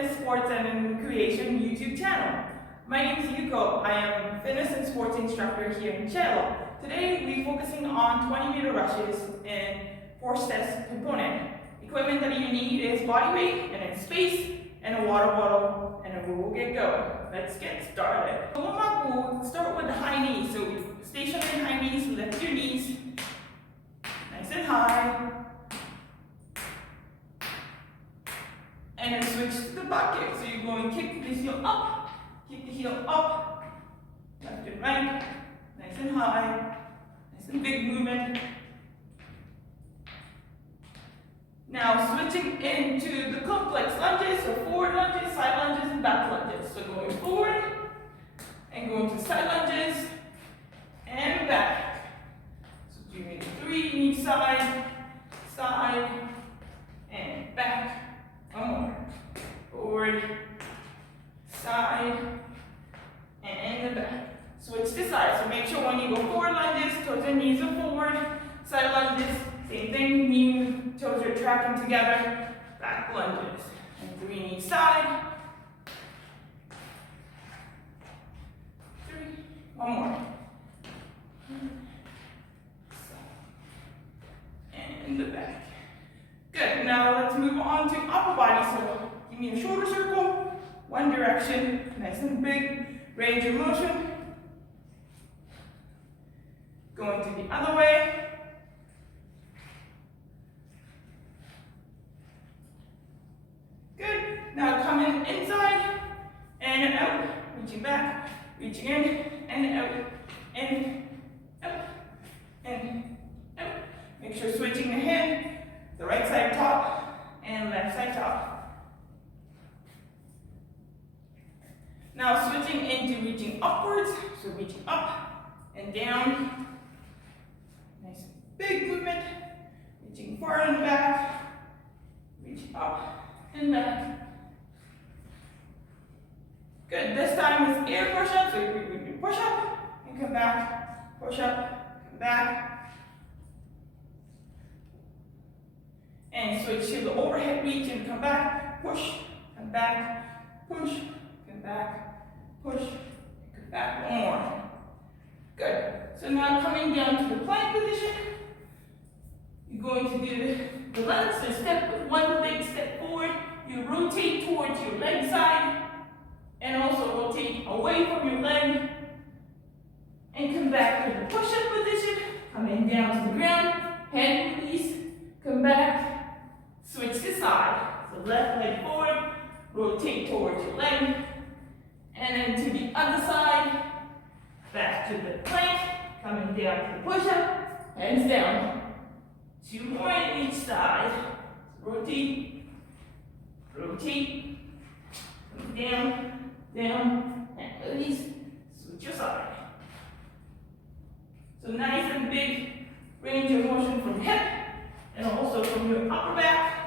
Fitness, Sports, and Creation YouTube channel. My name is Yuko. I am a fitness and sports instructor here in Cello. Today we're focusing on 20-meter rushes and force test component. Equipment that you need is body weight and then space and a water bottle, and then we'll get going. Let's get started. So warm up, we'll start with the high knees. So stationary high knees, lift your knees nice and high. And then switch to the butt kick. So you're going to kick the heel up, left and right, nice and high, nice and big movement. Now switching into the complex lunges, so forward lunges, side lunges, and back lunges. So going forward, and going to side lunges, and back. So doing 3 in each side, and back. One more. Forward, side, and the back. Switch to side. So make sure when you go forward lunges, toes and knees are forward. Side lunges, same thing. Knee, toes are tracking together. Back lunges. And 3 in each side. 3. One more. And the back. Good. Now let's move on to upper body. So give me a shoulder circle, one direction, nice and big, range of motion. Going to the other way. Good. Now coming inside and out, reaching back, reaching in and out, and out, and out. Make sure switching the hand. The right side top and left side top. Now switching into reaching upwards, so reaching up and down. Nice big movement. Reaching far and back, reaching up and back. Good. This time is air push-up, so you do push up and come back, push up, come back. And switch to the overhead reach and come back, push, come back, push, come back, push, come back. One more. Good. So now coming down to the plank position, you're going to do the lunge. So step, one big step forward, you rotate towards your leg side, and also rotate away from your leg, and come back to the push-up position, coming down to the ground, head release, come back. Switch to side. So left leg forward, rotate towards your leg, and then to the other side, back to the plank, coming down to the push-up, hands down. 2 more in each side. Rotate, rotate, down, down, and release. Switch your side. So nice and big range of motion from hip, and also from your upper back.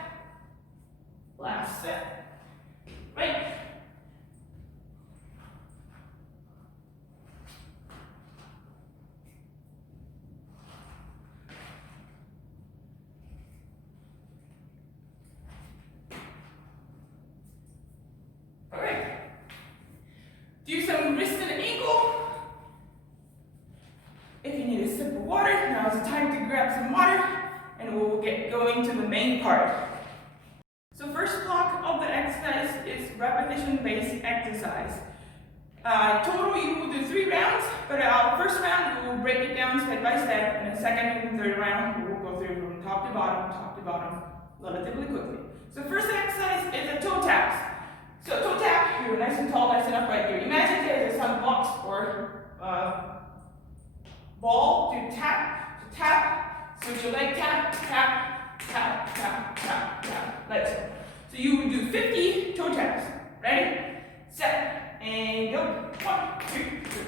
Last set. Right. All right. Do some wrist and ankle. If you need a sip of water, now is the time to grab some water, and we'll get going to the main part. So first block of the exercise is repetition-based exercise. Total you will do 3 rounds, but first round we will break it down step by step, and the second and third round we will go through from top to bottom, relatively quickly. So first exercise is a toe taps. So toe tap, you're nice and tall, nice and upright here. Imagine there's some box or ball to tap, switch your leg, tap, tap, tap, tap, tap, tap. Let's go. So you would do 50 toe taps. Ready? Set, and go. 1, 2, 3,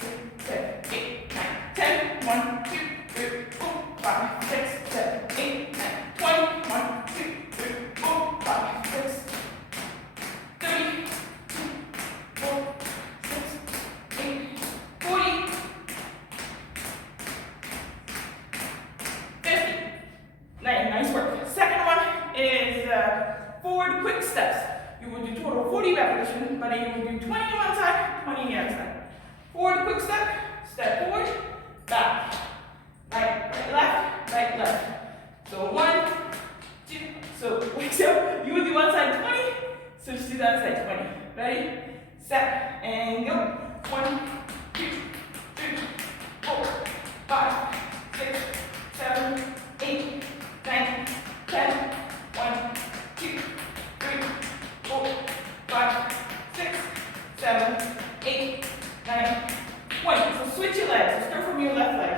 6, 7, 8, 9, 10. 1, 2, 3, 4, 5, 6, 7, 8, 9, 20. 1, 2, 3, 4, 5, 6, 30, 4, 6, 8, 40, 50. Nice work. Second one is forward quick steps. you will do total 40 repetitions, but you will do 20 on one side, 20 on the other side. Forward, quick step, step forward, back. Right, right, left. So 1, 2, so you will do one side 20, switch to the other side 20. Ready, set, and go. 1, 2, 3, 4, 5, 6, 7, 8, 9, 10. 1, 2, 3, 4, 5, 6, 7, 8, 9, 20. So switch your legs. So start from your left leg.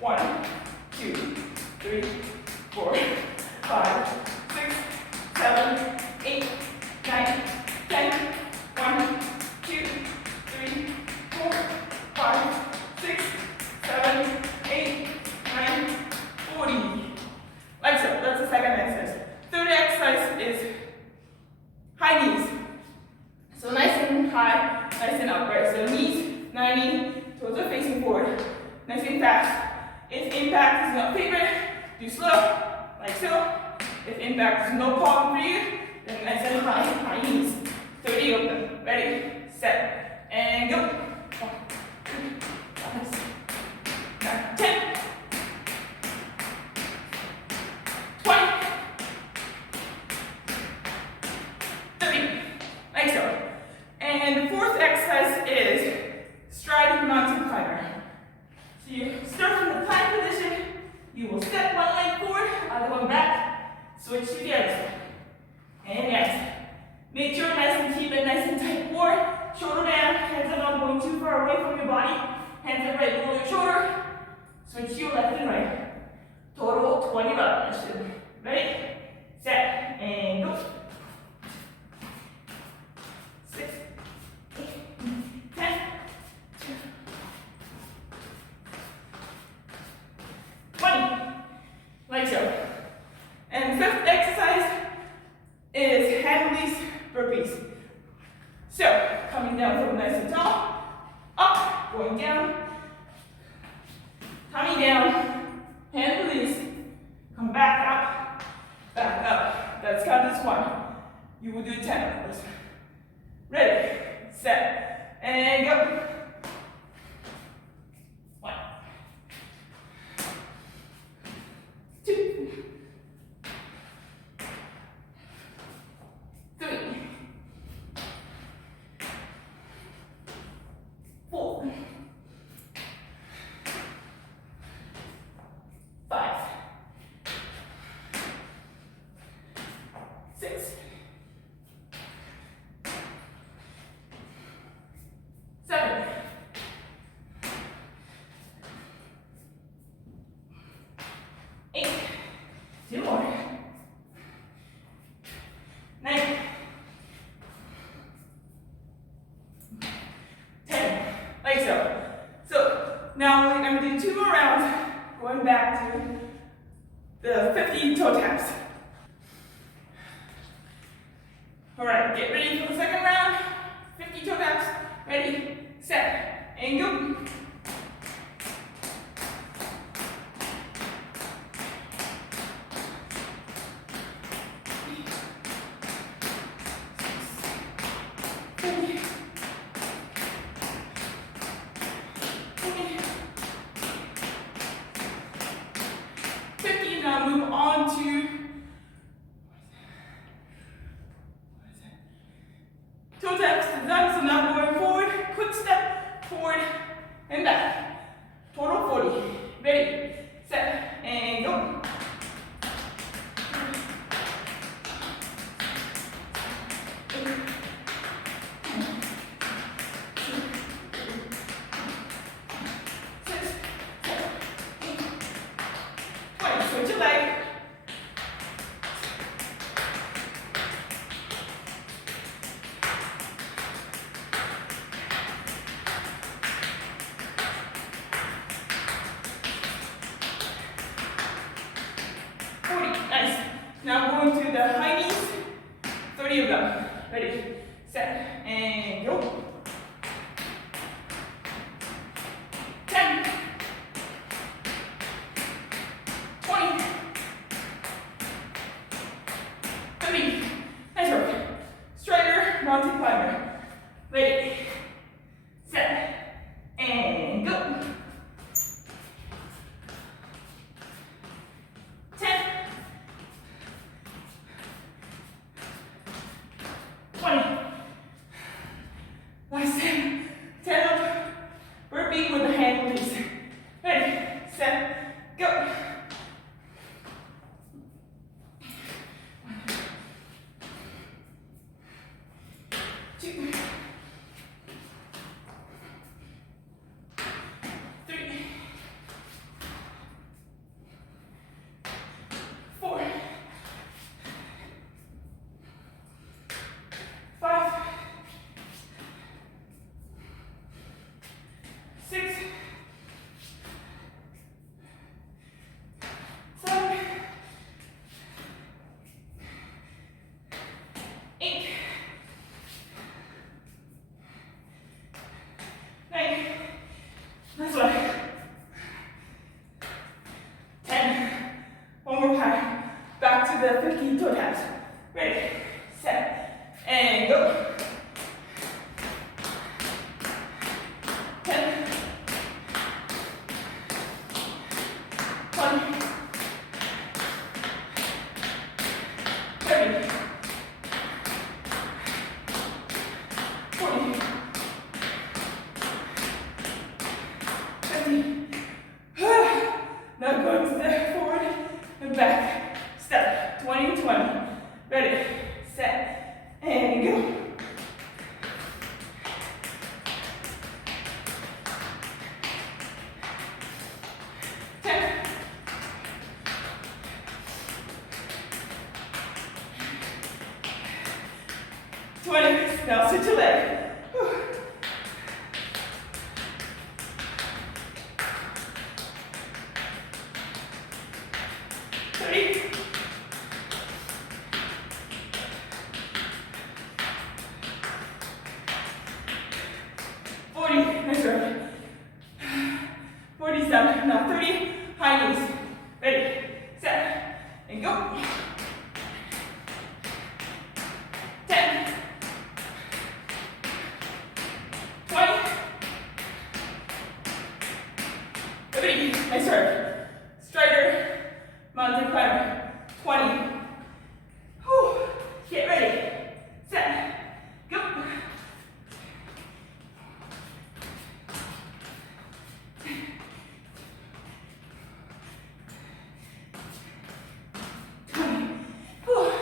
1, 2, 3, 4, 5, 6, 7, 8, 9, 10. 1, 2, 3, 4, 5, 6, 7, 8, 9, 40. Like so. That's the second exercise. Third exercise is high knees. So nice and high, nice and upright. So knees 90, toes are facing forward. Nice and fast. If impact is not favorite, do slow, like so. If impact is no problem for you, then nice and high knees. 30 of them. Ready, set, and go. 1, 2, 5, 6, 9, 10. 20. 30. Like so. And the fourth exercise is stride mountain climber. So you start from the plank position, you will step one leg forward, other one back, switch to the other side. And next. Make sure nice and keep it nice and tight core. Shoulder down, hands are not going too far away from your body. Hands are right below your shoulder. Switch to your left and right. Total 20 repetitions. Ready, set, and go. 6, 8, 10, 20. Like so. And fifth exercise is hand release burpees. So, coming down from nice and tall, up, going down, tummy down, hand release, come back up. Let's count this one. You will do 10 of those. Ready, set, and go. 1, 2, 3, 4, 5, 6, 7, 8, 2 more, 9, 10, like so. So now we're going to do 2 more rounds, going back to the 50 toe taps. All right, get ready for the second round. 50 toe taps. Ready, set, and go. 50, now move on to toe taps to done. So now going forward, quick step, forward and back. Total 40. Ready, set, and go. 20. Switch your leg. Nice. Now going to the high knees, 30 of them. Ready, set, and go. 10, 20, 30. Nice work. Strider. the 15 toe taps. Ready, set, and go. 10, 20, 30, 40, 50. Now going to step forward and back. Step 20, 20. Ready, set, and go. 10, 20. Now switch your leg. 30. 40. Nice work. 40's done. Now 30. High knees. Ready, set, and go. 10, 20, 30. Nice work. Strider, mountain climber. 20. Whew. Get ready. Set. Go. 20. Whew.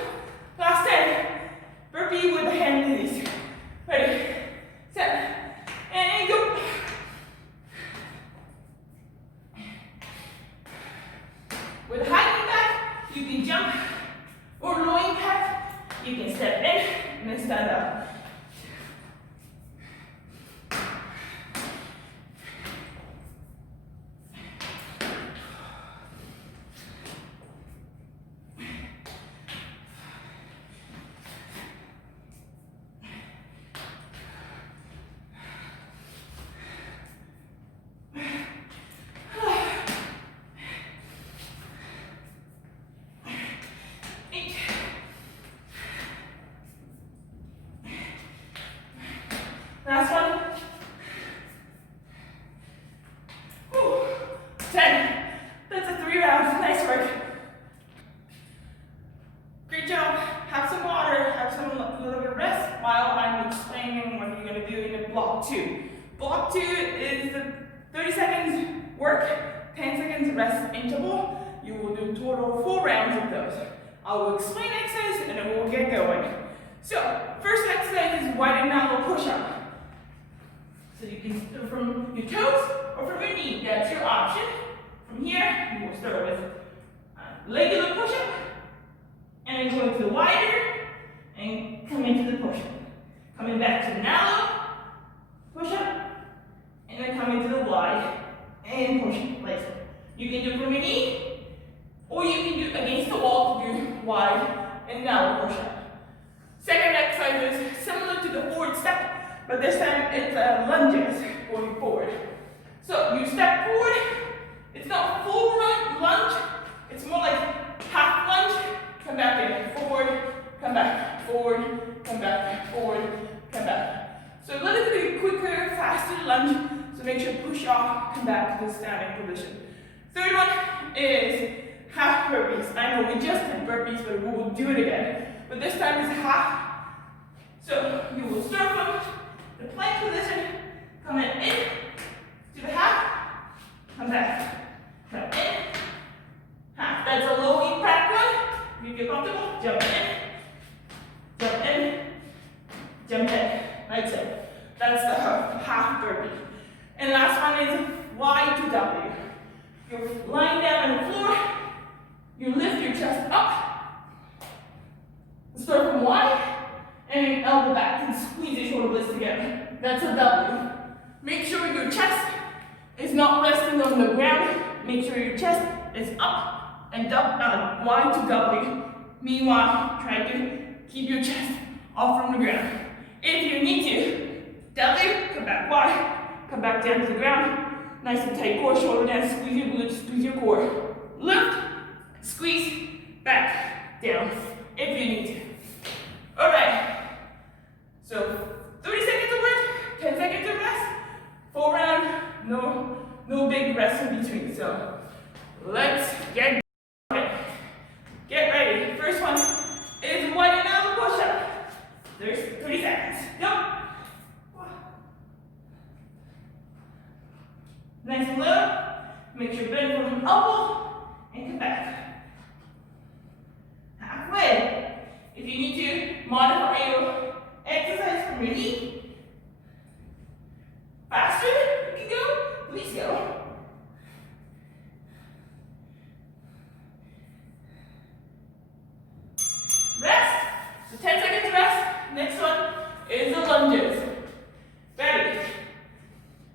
Last 10. Burpee with the hand release. Ready. Set. And go. With a high knee back, you can jump or low impact. You can step in and then stand up. Last one. Whew. 10. That's a 3 rounds. Nice work. Great job. Have some water. Have some little bit of rest while I'm explaining what you're going to do in block 2. Block 2 is the 30 seconds work, 10 seconds rest interval. You will do total 4 rounds of those. I will explain exercise and then we'll get going. So, first exercise is wide and elbow push-up. So you can do from your toes or from your knee. That's your option. From here, you will start with a regular push-up, and then go to the wider, and come into the push-up. Coming back to narrow, push-up, and then come into the wide, and push-up, like so. You can do from your knee, or you can do against the wall to do wide and narrow push-up. Second exercise is similar to the forward step, but this time it's lunges going forward. So you step forward, it's not full lunge, it's more like half lunge, come back in, forward, come back, forward, come back, forward, come back. So a little bit quicker, faster lunge, so make sure push off, come back to the standing position. Third one is half burpees. I know we just did burpees, but we will do it again. But this time is half. So you will start from the plank position, coming in to the half, come back, come in, half. That's a low impact one. If you feel comfortable, jump in, jump in, like so. That's the half burpee. And last one is Y to W. You're lying down on the floor, you lift your chest up, start from Y, and elbow back and squeeze your shoulder blades together. That's a W. Make sure your chest is not resting on the ground. Make sure your chest is up and down, Y to W. Meanwhile, try to keep your chest off from the ground. If you need to, W, come back Y, come back down to the ground. Nice and tight core, shoulder down, squeeze your glutes, squeeze your core. Lift, squeeze, back, down if you need to. All right. So 30 seconds of work, 10 seconds of rest, full round, no big rest in between. So let's get ready. First one is one and out push-up. There's 30 seconds. Go. Nice and low. Make sure you bend from the elbow and come back. Halfway. If you need to modify your exercise from your knee, faster you can go, please go. Rest. So 10 seconds rest. Next one is the lunges. Ready?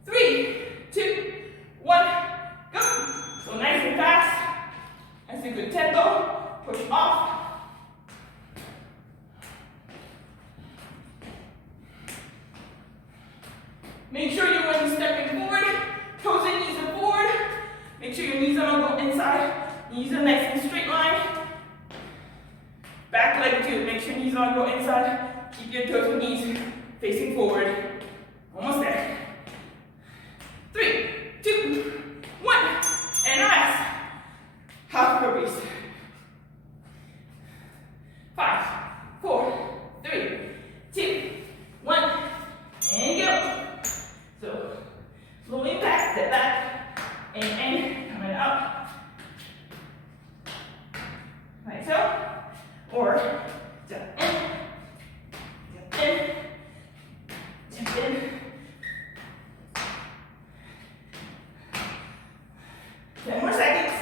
3, 2, 1, go. So nice and fast. That's a good tempo. Push off. Make sure you, when stepping forward, toes and knees are forward. Make sure your knees don't go inside. Knees are nice and straight line. Back leg too. Make sure knees don't go inside. Keep your toes and knees facing forward. Almost there. 3, 2, 1, and rest. Half burpees. 5, 4, 3, 2, 1, and go. So slowly back, step back, and coming up. Like so. Or jump in, jump in, jump in. 10 more seconds.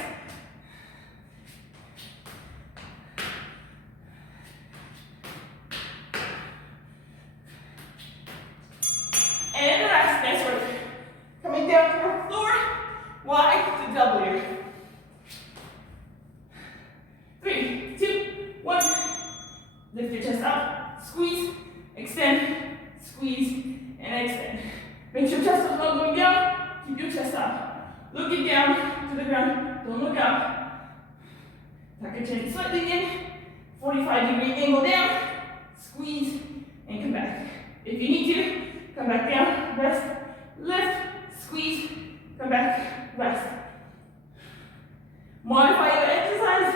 And rest. Nice work. Coming down to the floor. Y to W. 3, 2, 1. Lift your chest up. Squeeze, extend, squeeze, and extend. Make sure chest is not going down. Keep your chest up. Looking down to the ground. Don't look up. Tuck your chin slightly in. 45-degree angle down. Squeeze, and come back. If you need to, come back down, rest, lift, squeeze, come back, rest. Modify your exercise,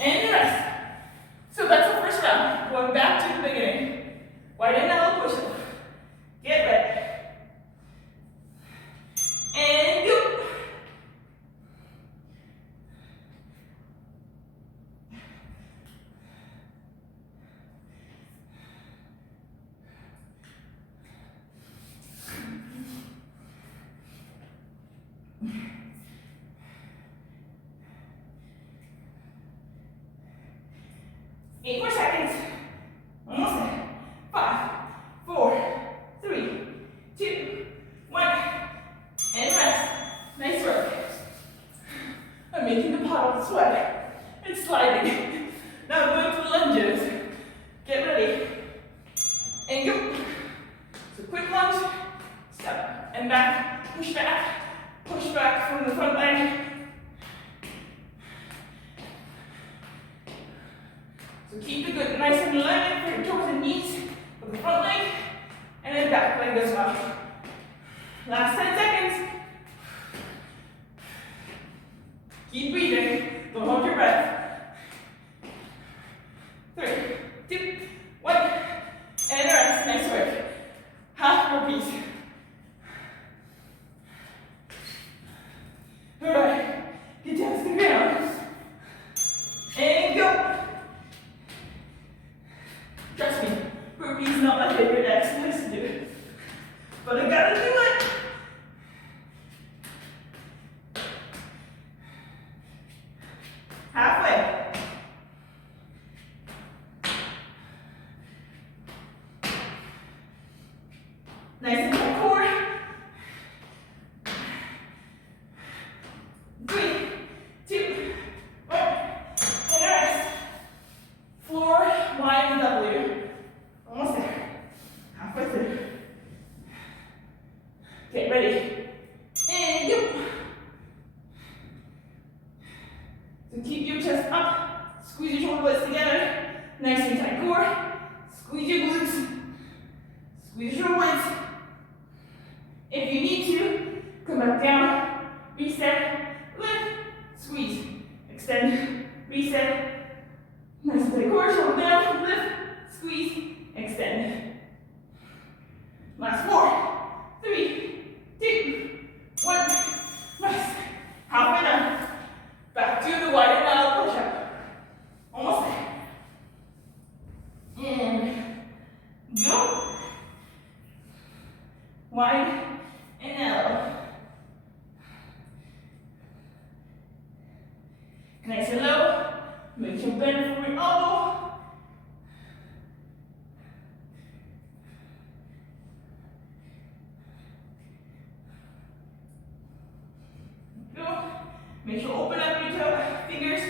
and rest. So that's the first round. Going back to the beginning. Wide and elbow push-up. Get ready. And go. Eight more seconds. Almost there. 5, 4, 3, 2, 1, and rest. Nice work. I'm making the puddle sweat. It's sliding. Now going to the lunges. Get ready. And go. So quick lunge. Step and back. Push back. Push back from the front leg. So keep the good nice and alignment for your toes and knees for the front leg and then back leg as well. Last 10 seconds. Keep breathing. Don't hold your breath. 3, 2, 1, and rest. Nice work. Half burpees. Alright. Get down to the ground. And go. Trust me, burpees is not my favorite exercise to do, but I gotta do it. back down, reset, lift, squeeze, extend, reset, nice and tight core, shoulder down, lift, squeeze, extend. Last 4, 3, 2, 1, nice. Halfway done. Back to the wide now push-up. Almost there. And go. Wide and elbow. Nice and low. Make sure bend from your elbow. Go. Make sure open up your toe, fingers.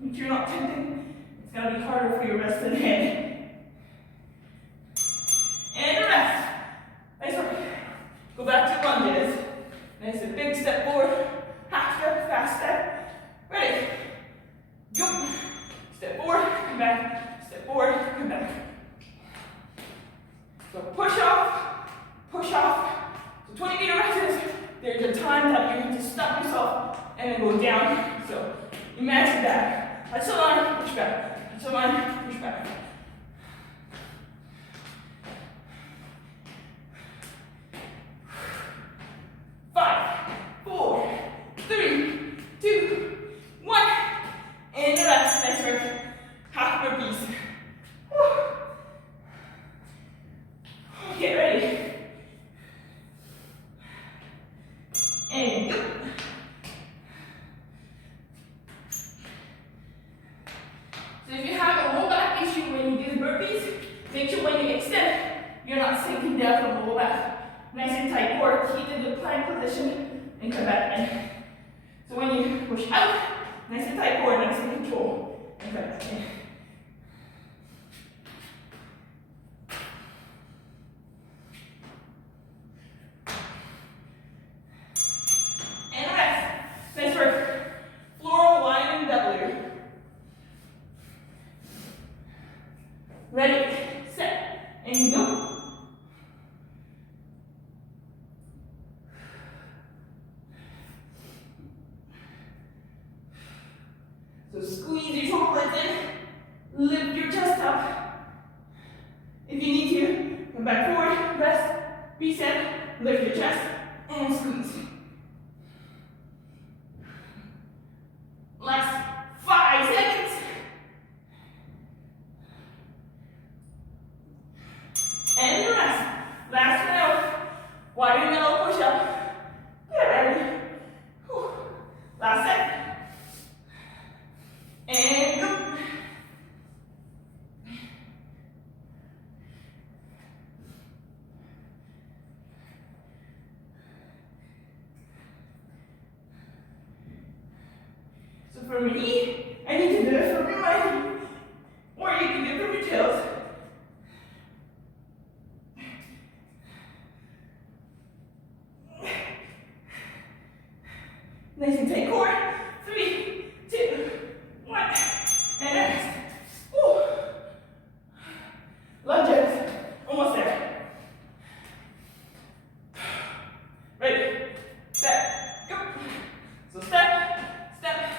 Make sure you're not tempting. It's gonna be harder for your rest of the head. And rest. Nice work. Go back to lunges. Nice, a big step forward. Half step, fast step. Ready. Go. Step forward, come back. Step forward, come back. So push off, push off. So 20 meter rises. There's a time that you need to stop yourself and then go down. So imagine that. Touch the line, push back. Touch the line, push back. Five, 4, 3, 2, 1. And relax. Nice work. Half burpees. Get ready. And go. So if you have a low back issue when you do burpees, make sure when you extend, you're not sinking down from the low back. Nice and tight core, keep in the plank position, and come back in. So when you push out, nice and tight core, nice and control, and come back in. And rest. Nice work. Floor, wide, and W. Ready, set, and go. So squeeze your shoulder blades in, lift your chest up. If you need to, come back forward, rest, reset, lift your chest, and squeeze. Last 5 seconds. And rest. Last round. Wide middle push up. Get ready. Whew. Last set. And go. So for me, I need to do it from your mind, or you can do it from your tails. Nice and tight core. 3, 2, 1, and rest. Woo. Lunges. Almost there. Ready, set, go. So step, step.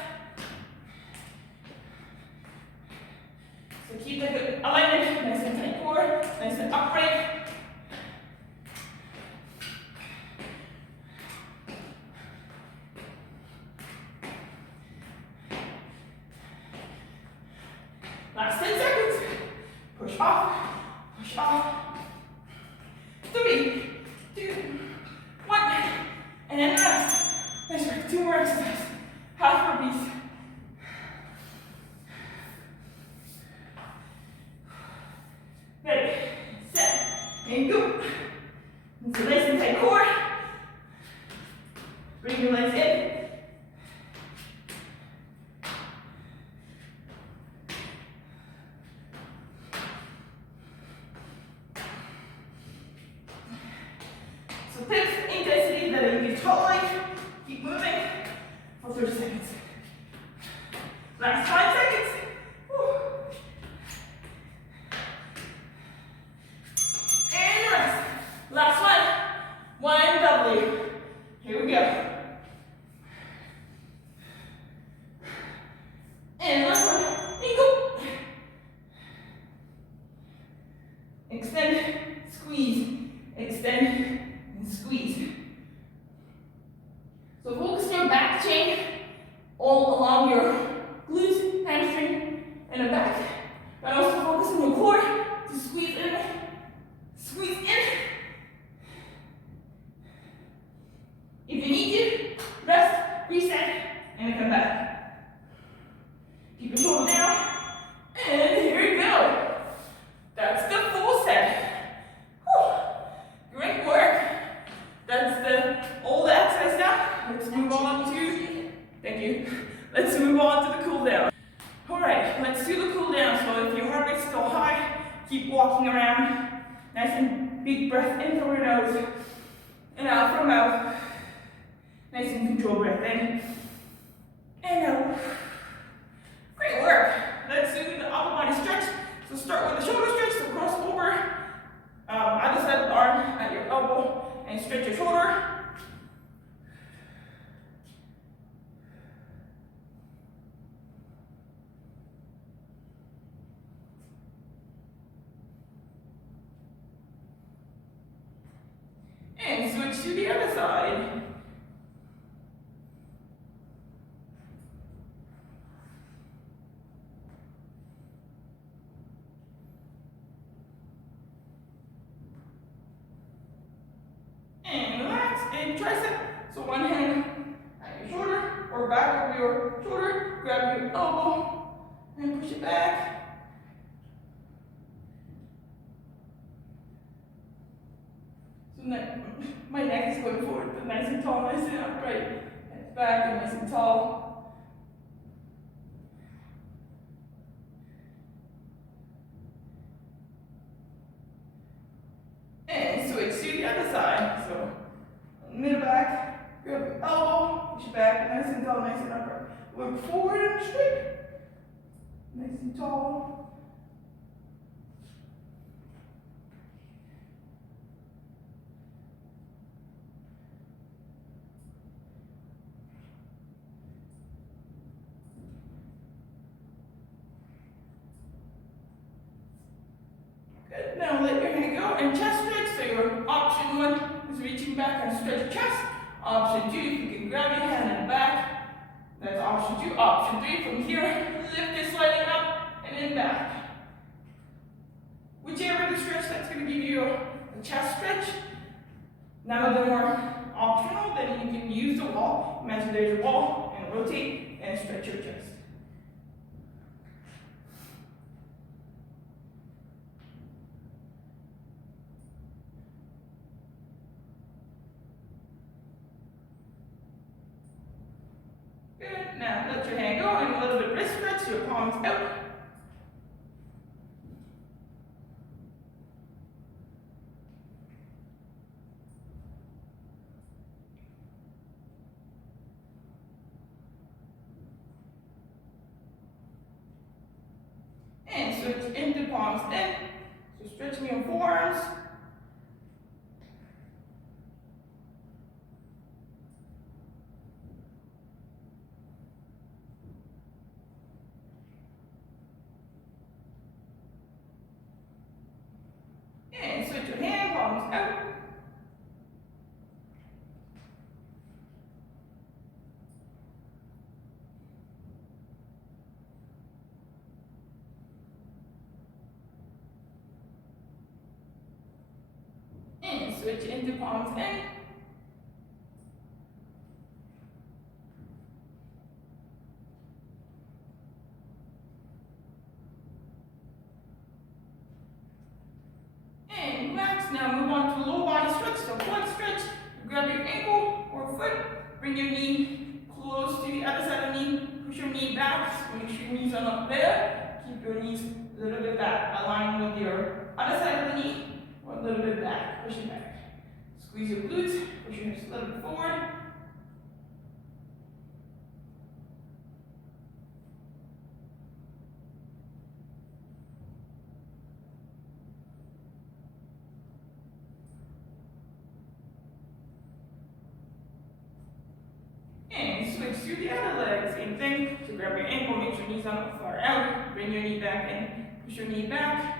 So keep the good alignment. Nice and tight core. Nice and upright. Last 10 seconds. Push off, push off. 3, 2, 1, and then rest. Nice work. 2 more exercises. Half burpees. Ready, set, and go. So nice and tight core. Bring your legs in. So pick intensity that you tolerate. Keep moving for 30 seconds. Last 5 seconds. Woo. And rest. Last one. 1 W. Here we go. go. And last one, and go. Extend, squeeze, extend, and squeeze. So focus your back chain all along your glutes, hamstring, and the back. But also focus on your core to squeeze in, squeeze in. If you need to, rest, reset, and come back. Keep your shoulder down, and here you go. That's the full set. Whew. Great work. That's the old exercise now. Let's move on to, thank you. Let's move on to the cool down. All right, let's do the cool down. So if your heart rate's still high, keep walking around. Nice and big breath in through your nose and out from mouth. Nice and controlled breath in and out. Great work. Let's do the upper body stretch. So start with the shoulder stretch. So cross over either side of the arm at your elbow and stretch your shoulder. And switch to the other side. And relax and tricep. So one hand at your shoulder or back of your shoulder. Grab your elbow and push it back. So my neck is going forward, but nice and tall, nice and upright. Head back and nice and tall. And switch to the other side. So middle back, grab your elbow, push it back, nice and tall, nice and upright. Look forward and straight. Nice and tall. Good. Now let your hand go and chest stretch. So your option one is reaching back and stretch your chest. Option two, you can grab your hand in the back. That's option two. Option three, from here, lift it slightly up and then back. Whichever the stretch that's going to give you a chest stretch. None of them are optional. Then you can use the wall. Imagine there's a wall and rotate and stretch your chest. Good. Now let your hand go and a little bit wrist stretch, your palms out. And switch into palms in. So stretching your forearms. And switch your hand, palms out. And switch into palms in. And relax. Now move on to low body stretch. So foot stretch. Grab your ankle or foot. Bring your knee close to the other side of the knee. Push your knee back. So make sure your knees are not there. Keep your knees a little bit back. Align with your other side of the knee. Or a little bit back. Push it back. Squeeze your glutes. Push your hips a little bit forward. switch to the other leg. Same thing. So grab your ankle, make sure knees not far out. Bring your knee back in. Push your knee back.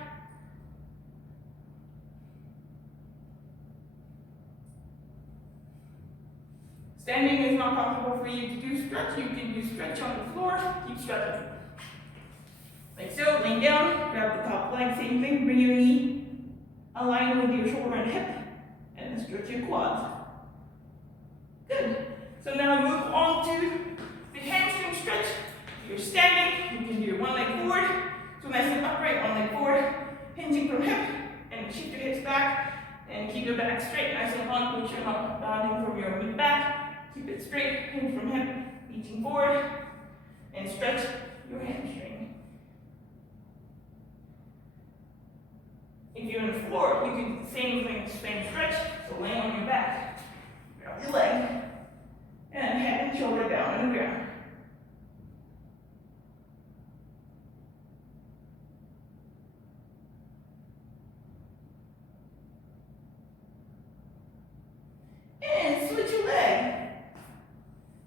Standing is not comfortable for you to do stretch. You can do stretch on the floor. Keep stretching. Like so, laying down, grab the top leg, same thing. Bring your knee align with your shoulder and hip, and then stretch your quads. Good. So now move on to the hamstring stretch. If you're standing, you can do your one leg forward. So nice and upright, one leg forward, hinging from hip, and shift your hips back, and keep your back straight, nice and long. Make sure you're not bounding from your mid back. Keep it straight, hinge from hip, reaching forward, and stretch your hamstring. If you're on the floor, you can same thing, same stretch. So laying on your back, grab your leg, and head and shoulder down on the ground. And switch your leg.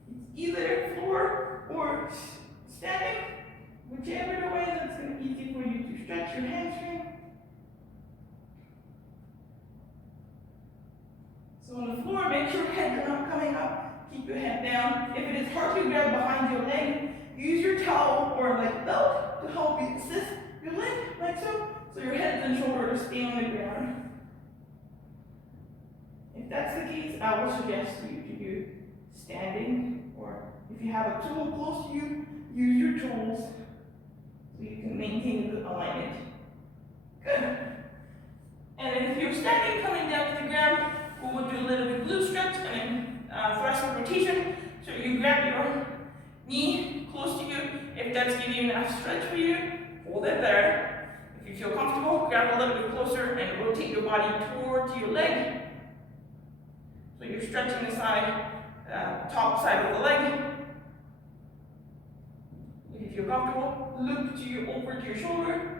It's either floor or standing, whichever the way that's going to be easy for you to stretch your hamstring. So on the floor, make sure head is not coming up. Keep your head down. If it is hard to grab behind your leg, use your towel or like belt to help you assist your leg, like so. So your head and shoulders stay on the ground. If that's the case, I will suggest you to do standing, or if you have a tool close to you, use your tools so you can maintain a good alignment. Good. And then if you're standing, coming down to the ground, we'll do a little bit glute stretch and then thoracic rotation. So you grab your knee close to you. If that's giving you enough stretch for you, hold it there. If you feel comfortable, grab a little bit closer and rotate your body towards your leg. So you're stretching the side, top side of the leg. If you feel comfortable, look over to your shoulder.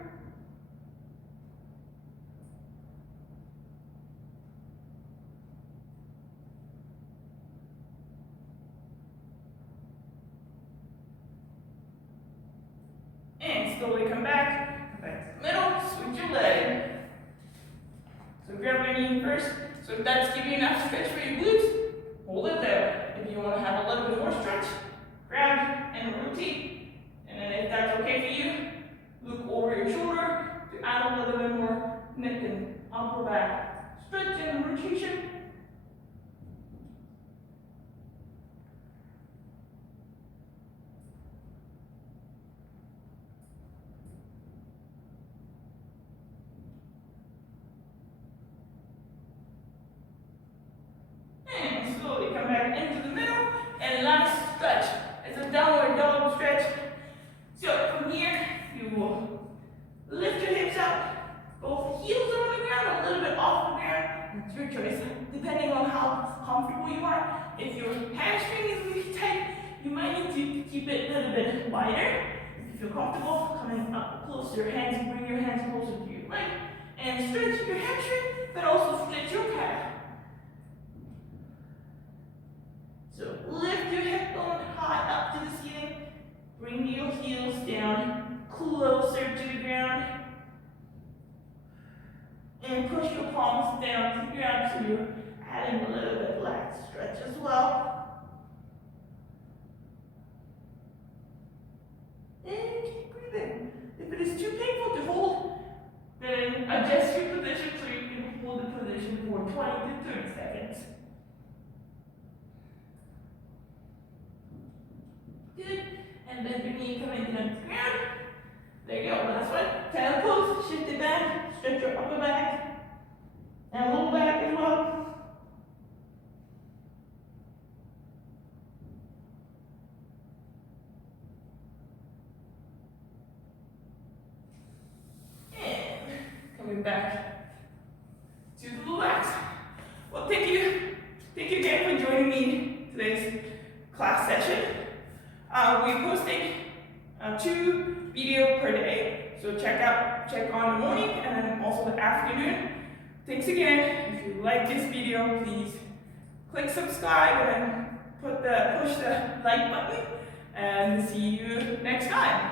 And slowly come back to the middle, switch your leg. So grab your knee first. So if that's giving you enough stretch for your glutes, hold it there. If you want to have a little bit more stretch, grab and rotate. And then if that's okay for you, look over your shoulder to add a little bit more neck and upper back stretch and rotation. Come back into the middle, and last stretch. It's a downward dog stretch. So from here, you will lift your hips up, both heels are on the ground, a little bit off the ground. It's your choice, depending on how comfortable you are. If your hamstring is really tight, you might need to keep it a little bit wider. If you feel comfortable, coming up close to your hands, bring your hands closer to your leg, and stretch your hamstring, but also stretch your calf. So lift your hip bone high up to the ceiling. Bring your heels down closer to the ground. And push your palms down to the ground so you're adding a little bit of lat stretch as well. And keep breathing. If it is too painful to hold, then adjust your position so you can hold the position for 20 to 30 seconds. Good. And then your knee coming down to the ground. There you go. Last one. Tail pose. Shift it back. Stretch your upper back. And lower back as well. And coming back to the relax. Well, thank you again for joining me today's class session. We're posting 2 videos per day, so check on the morning and then also the afternoon. Thanks again. If you like this video, please click subscribe and push the like button, and see you next time.